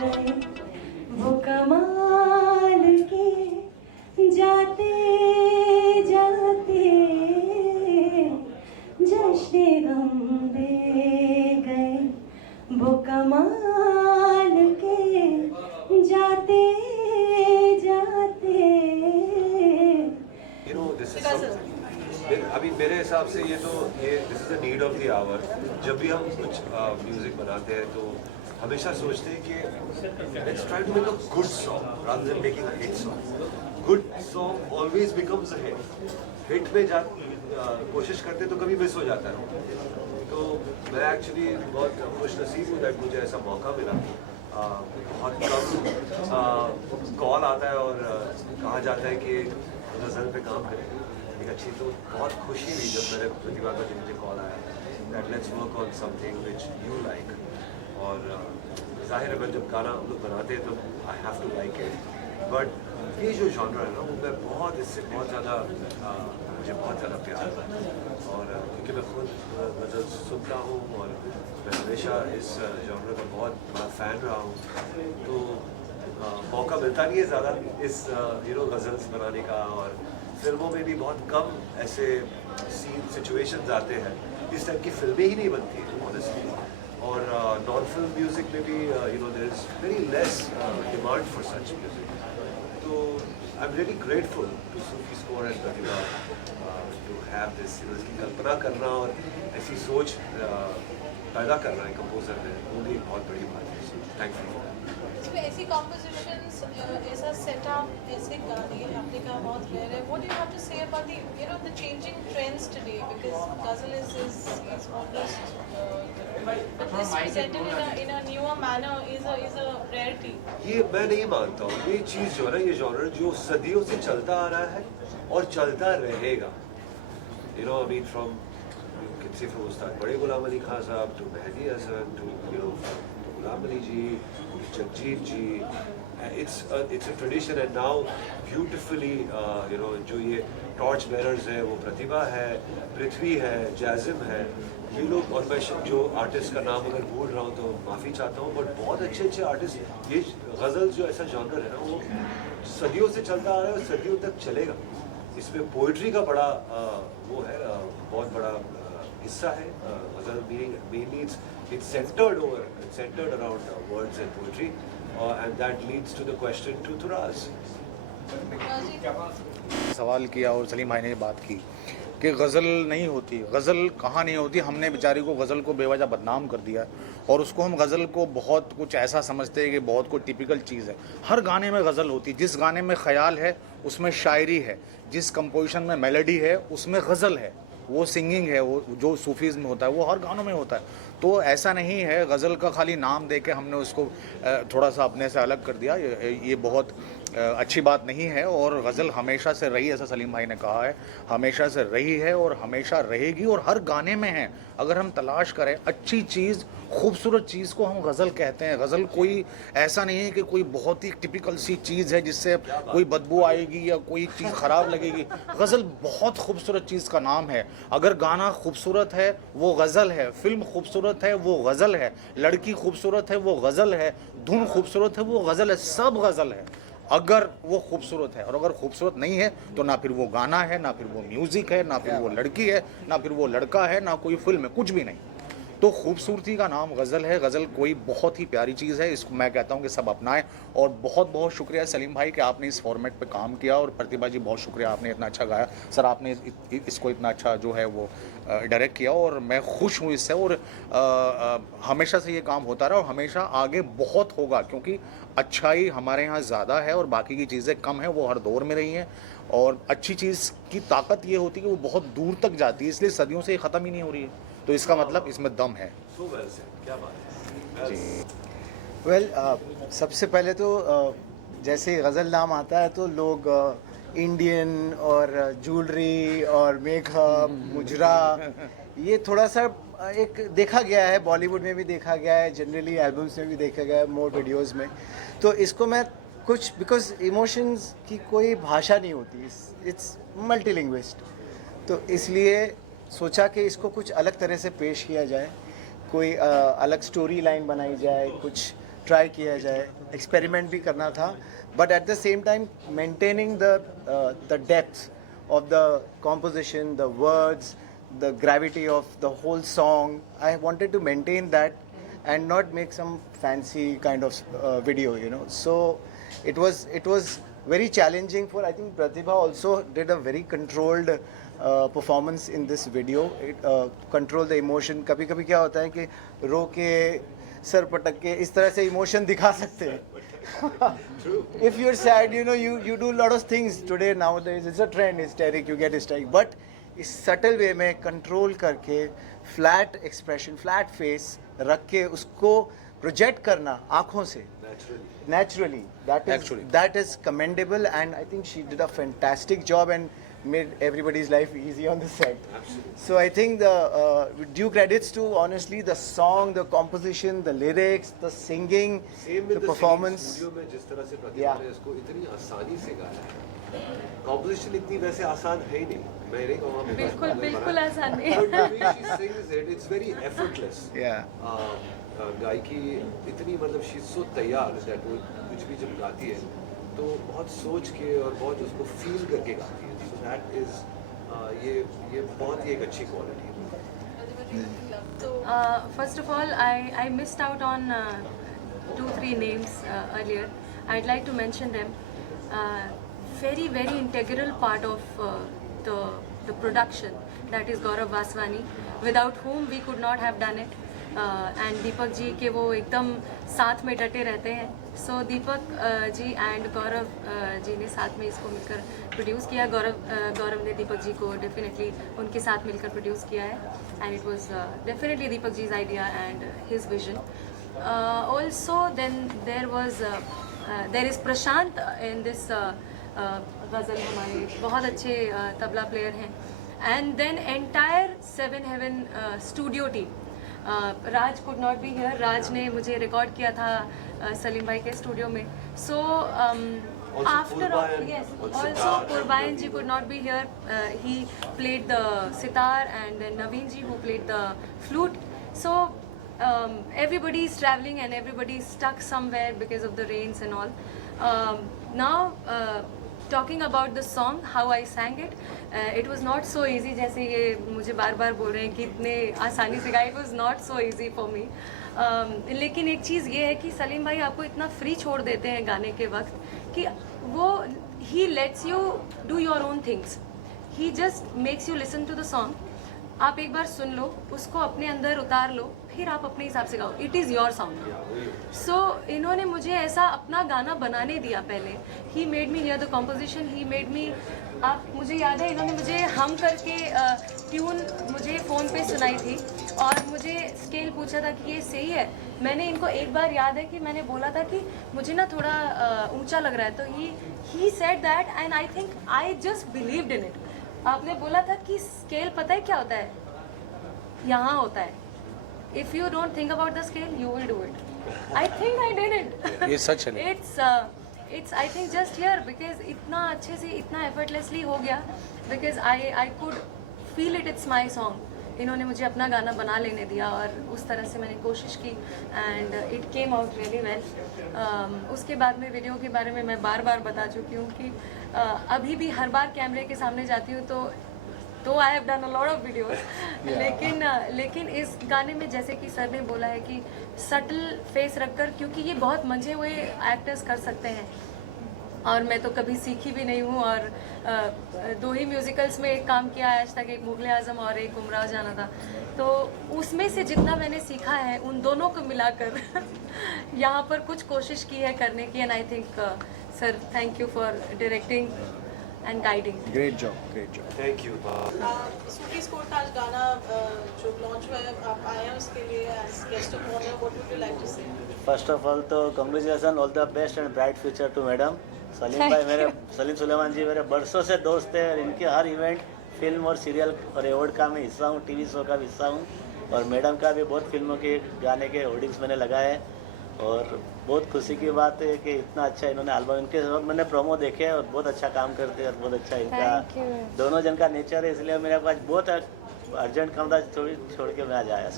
गए वो कमाल के, जाते जाते जश्न गम दे गए वो कमाल के, जाते जाते। दिस इज अभी मेरे हिसाब से ये this is the need of the hour. जब भी हम कुछ म्यूजिक बनाते हैं तो हमेशा सोचते हैं कि let's try to make a good song rather than making a hit song. Good song always becomes a hit. Hit में कोशिश करते तो कभी मिस हो जाता है। तो मैं एक्चुअली बहुत खुश नसीब हूँ दैट मुझे ऐसा मौका मिला। बहुत कम कॉल आता है और कहा जाता है कि गज़ल पे काम करें एक अच्छी। तो बहुत खुशी हुई जब मेरे प्रतिभा का जो मुझे कॉल आया that let's work on something which you like. और जाहिर है जब गाना हम लोग बनाते हैं तो I have to like it. But ये जो जॉनर है ना वो मैं बहुत इससे बहुत ज़्यादा मुझे बहुत ज़्यादा प्यार है। और क्योंकि मैं खुद गज़ल सुनता हूँ और मैं हमेशा इस जॉनर का बहुत बड़ा फ़ैन रहा हूँ। तो मौका मिलता नहीं है ज़्यादा इस गज़ल्स बनाने का। और फिल्मों में भी बहुत कम ऐसे सीन सिचुएशंस आते हैं। इस टाइप की फिल्में ही नहीं बनती हैं ऑनेस्टली। और नॉन फिल्म म्यूज़िक में भी there is very less demand for such music. तो I am really grateful to Sufi score and Pratibha to have this. इसकी कल्पना करना और ऐसी सोच पैदा करना है कंपोजर ने, वो भी एक बहुत बड़ी बात है। Thank you. इसमें ऐसी कॉम्पोजिशंस, ऐसा सेटअप, ऐसे गाने आपने कहा बहुत रेयर है। What do you have to say about the changing trends today, because ghazal is almost but this presented in a newer manner is a rarity. ये मैं नहीं मानता हूँ। ये चीज़ जो है ना, ये जॉनर जो सदियों से चलता आ रहा है और चलता रहेगा। I mean from उस्ताद बड़े गुलाम Ali Khan sahab to Mehdi Hassan to Ghulam Ali ji, Jagjit ji, it's a tradition and now beautifully जो ये टॉर्च बेरर्स है वो प्रतिभा है, पृथ्वी है, जाजिम है, ये लोग। और मैं जो आर्टिस्ट का नाम अगर भूल रहा हूँ तो माफ़ी चाहता हूँ, बट बहुत अच्छे अच्छे आर्टिस्ट। ये गज़ल जो ऐसा जॉनर है ना वो सदियों से चलता आ रहा है और सदियों तक चलेगा। इसमें पोइट्री का बड़ा वो है, बहुत बड़ा हिस्सा है। गज़ल mainly it's centered around words and poetry, and that leads to the question to Turaz. सवाल किया और सलीम भाई ने बात की कि गज़ल नहीं होती। गज़ल कहाँ नहीं होती? हमने बेचारी को गज़ल को बेवजह बदनाम कर दिया और उसको हम गज़ल को बहुत कुछ ऐसा समझते हैं कि बहुत कोई टिपिकल चीज़ है। हर गाने में गज़ल होती है। जिस गाने में ख़याल है उसमें शायरी है, जिस कंपोजिशन में मेलोडी है उसमें गज़ल है, वो सिंगिंग है, वो जो सूफीज़ में होता है वो हर गानों में होता है। तो ऐसा नहीं है गज़ल का खाली नाम दे के हमने उसको थोड़ा सा अपने से अलग कर दिया। ये बहुत अच्छी बात नहीं है। और गज़ल हमेशा से रही, ऐसा सलीम भाई ने कहा है, हमेशा से रही है और हमेशा रहेगी और हर गाने में है। अगर हम तलाश करें अच्छी चीज़, खूबसूरत चीज़ को हम गज़ल कहते हैं। गज़ल कोई ऐसा नहीं है कि कोई बहुत ही टिपिकल सी चीज़ है जिससे कोई बदबू आएगी या कोई चीज़ ख़राब लगेगी। गज़ल बहुत खूबसूरत चीज़ का नाम है। अगर गाना खूबसूरत है वो गज़ल है, फिल्म खूबसूरत है वो गज़ल है, लड़की खूबसूरत है वो गज़ल है, धुन खूबसूरत है वो गज़ल है, सब गज़ल है अगर वो खूबसूरत है। और अगर खूबसूरत नहीं है तो ना फिर वो गाना है, ना फिर वो म्यूज़िक है, ना फिर वो लड़की है, ना फिर वो लड़का है, ना कोई फिल्म है, कुछ भी नहीं। तो खूबसूरती का नाम गज़ल है। गज़ल कोई बहुत ही प्यारी चीज़ है, इसको मैं कहता हूँ कि सब अपनाएं। और बहुत बहुत शुक्रिया सलीम भाई कि आपने इस फॉर्मेट पे काम किया। और प्रतिभा जी बहुत शुक्रिया, आपने इतना अच्छा गाया। सर आपने इसको इतना अच्छा जो है वो डायरेक्ट किया और मैं खुश हूँ इससे। और हमेशा से ये काम होता रहा और हमेशा आगे बहुत होगा, क्योंकि अच्छाई हमारे यहाँ ज़्यादा है और बाकी की चीज़ें कम हैं, वो हर दौर में रही हैं। और अच्छी चीज़ की ताकत ये होती है कि वो बहुत दूर तक जाती है, इसलिए सदियों से ये ख़त्म ही नहीं हो रही है। तो इसका मतलब इसमें दम है। क्या बात है जी। वेल सबसे पहले तो जैसे गज़ल नाम आता है तो लोग इंडियन और ज्वेलरी और मेकअप, मुजरा, ये थोड़ा सा एक देखा गया है, बॉलीवुड में भी देखा गया है, जनरली एल्बम्स में भी देखा गया है, मोर वीडियोस में। तो इसको मैं कुछ, बिकॉज इमोशंस की कोई भाषा नहीं होती, इट्स मल्टीलिंग्विस्ट, तो इसलिए सोचा कि इसको कुछ अलग तरह से पेश किया जाए, कोई अलग स्टोरी लाइन बनाई जाए, कुछ ट्राई किया जाए, एक्सपेरिमेंट भी करना था, but at the same time maintaining the depth of the composition, the words, the gravity of the whole song. I wanted to maintain that and not make some fancy kind of video, you know. So it was very challenging for, I think Pratibha also did a very controlled performance in this video. It control the emotion. कभी कभी क्या होता है कि रो के sir पटक के इस तरह से इमोशन दिखा सकते हैं. If you're sad, you know, you do a lot of things today nowadays. It's a trend, hysteric, you get hysteric. But इस subtle way में control करके flat expression, flat face रख के उसको project करना आँखों से naturally that is commendable, and I think she did a fantastic job and made everybody's life easy on the set. Absolutely. So I think the due credits to honestly the song, the composition, the lyrics, the singing, Same the with the performance. Studio में जिस तरह से प्रतिभा Yeah. ने इसको इतनी आसानी से गाया है, कॉम्पोजिशन इतनी वैसे आसान है ही नहीं. मैं नहीं कहूँगा बिल्कुल बिल्कुल आसान नहीं But the way she sings it, it's very effortless. Yeah. गायकी इतनी मतलब शी सो तैयार that वो कुछ भी जब गाती है तो बहुत सोच के और बहुत उसको फील करके गाती है. So that is ये बहुत ही एक अच्छी क्वालिटी है. तो First of all, I missed out on 2-3 names earlier. I'd like to mention them. Very, very integral part of the production, that is Gaurav Vaswani, without whom we could not have done it. And Deepak ji के वो एकदम साथ में डटे रहते हैं. So Deepak ji and Gaurav जी ने साथ में इसको मिलकर प्रोड्यूस किया. गौरव ने दीपक जी को डेफिनेटली उनके साथ मिलकर प्रोड्यूस किया है. And it was definitely Deepak ji's idea and his vision. Also then there is Prashant in this ghazal. हमारे बहुत अच्छे तबला प्लेयर हैं. And then entire Seven Heaven studio team. Raj could not be here. राज ने मुझे record किया था सलीम भाई के स्टूडियो में. So after all, yes, also Purbayan ji could not be here. He played the sitar, and then Naveen ji who played the flute. So everybody is traveling and everybody is stuck somewhere because of the rains and all. Now talking about the song, how I sang it, it was not so easy. जैसे ये मुझे बार बार बोल रहे हैं कि इतने आसानी से गाया, it was not so easy for me. लेकिन एक चीज़ ये है कि सलीम भाई आपको इतना फ्री छोड़ देते हैं गाने के वक्त कि वो he lets you do your own things. He just makes you listen to the song. आप एक बार सुन लो, उसको अपने अंदर उतार लो, फिर आप अपने हिसाब से गाओ. It is your song. So इन्होंने मुझे ऐसा अपना गाना बनाने दिया पहले. He made me hear the composition, he made me, आप मुझे याद है इन्होंने मुझे हम करके ट्यून मुझे फ़ोन पे सुनाई थी और मुझे स्केल पूछा था कि ये सही है. मैंने इनको एक बार याद है कि मैंने बोला था कि मुझे ना थोड़ा ऊंचा लग रहा है, तो he said that and I think I just believed in it. आपने बोला था कि स्केल पता है क्या होता है, यहाँ होता है. If you don't think about the scale you will do it. I think I did it. ये सच है. It's I think just here because इतना अच्छे से इतना एफर्टलेसली हो गया because I could feel it. It's my song. इन्होंने मुझे अपना गाना बना लेने दिया और उस तरह से मैंने कोशिश की and it came out really well. उसके बाद में वीडियो के बारे में मैं बार बार बता चुकी हूँ कि अभी भी हर बार कैमरे के सामने जाती हूँ तो I have done a lot of videos. लेकिन इस गाने में जैसे कि सर ने बोला है कि सटल फेस रखकर, क्योंकि ये बहुत मंझे हुए एक्टर्स कर सकते हैं और मैं तो कभी सीखी भी नहीं हूँ और 2 ही म्यूज़िकल्स में एक काम किया है आज तक, एक मुग़ल आज़म और एक उमराव जाना था. तो उसमें से जितना मैंने सीखा है उन दोनों को मिलाकर यहाँ पर कुछ कोशिश की है करने की. And I think sir thank you for directing and guiding. Great job, great job. Thank you. Sufi score का आज गाना जो लॉन्च हुआ है, आप आए हैं उसके लिए as guest of honour. What would you like to say? First of all तो congratulation, all the best and bright future to madam. Salim भाई मेरे, सलीम सुलेमान जी मेरे बरसों से दोस्त हैं और इनके हर इवेंट, फिल्म और सीरियल और अवार्ड का मैं हिस्सा हूँ, टीवी शो का भी हिस्सा हूँ. और मैडम का भी बहुत फिल्मों के गाने के होर्डिंग्स मैंने लगाए हैं और बहुत खुशी की बात है कि इतना अच्छा इन्होंने एल्बम, इनके साथ मैंने प्रोमो देखे और बहुत अच्छा काम करते हैं और बहुत अच्छा इनका दोनों जन का नेचर है. इसलिए मेरे पास बहुत अर्जेंट काम था, छोड़ के मैं आज आया.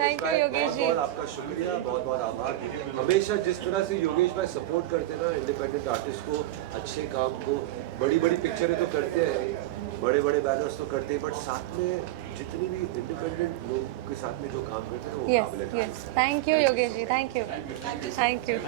Thank you, Yogesh ji. बहुत आपका शुक्रिया, बहुत बहुत आभार. हमेशा जिस तरह से योगेश भाई सपोर्ट करते हैं ना इंडिपेंडेंट आर्टिस्ट को, अच्छे काम को, बड़ी बड़ी पिक्चरें तो करते हैं, बड़े बड़े बैनर्स तो करते हैं, बट साथ में जितनी भी इंडिपेंडेंट लोग के साथ में जो काम करते हैं वो Yes, काबिल yes. Thank you, Yogesh ji. Thank you. Thank you.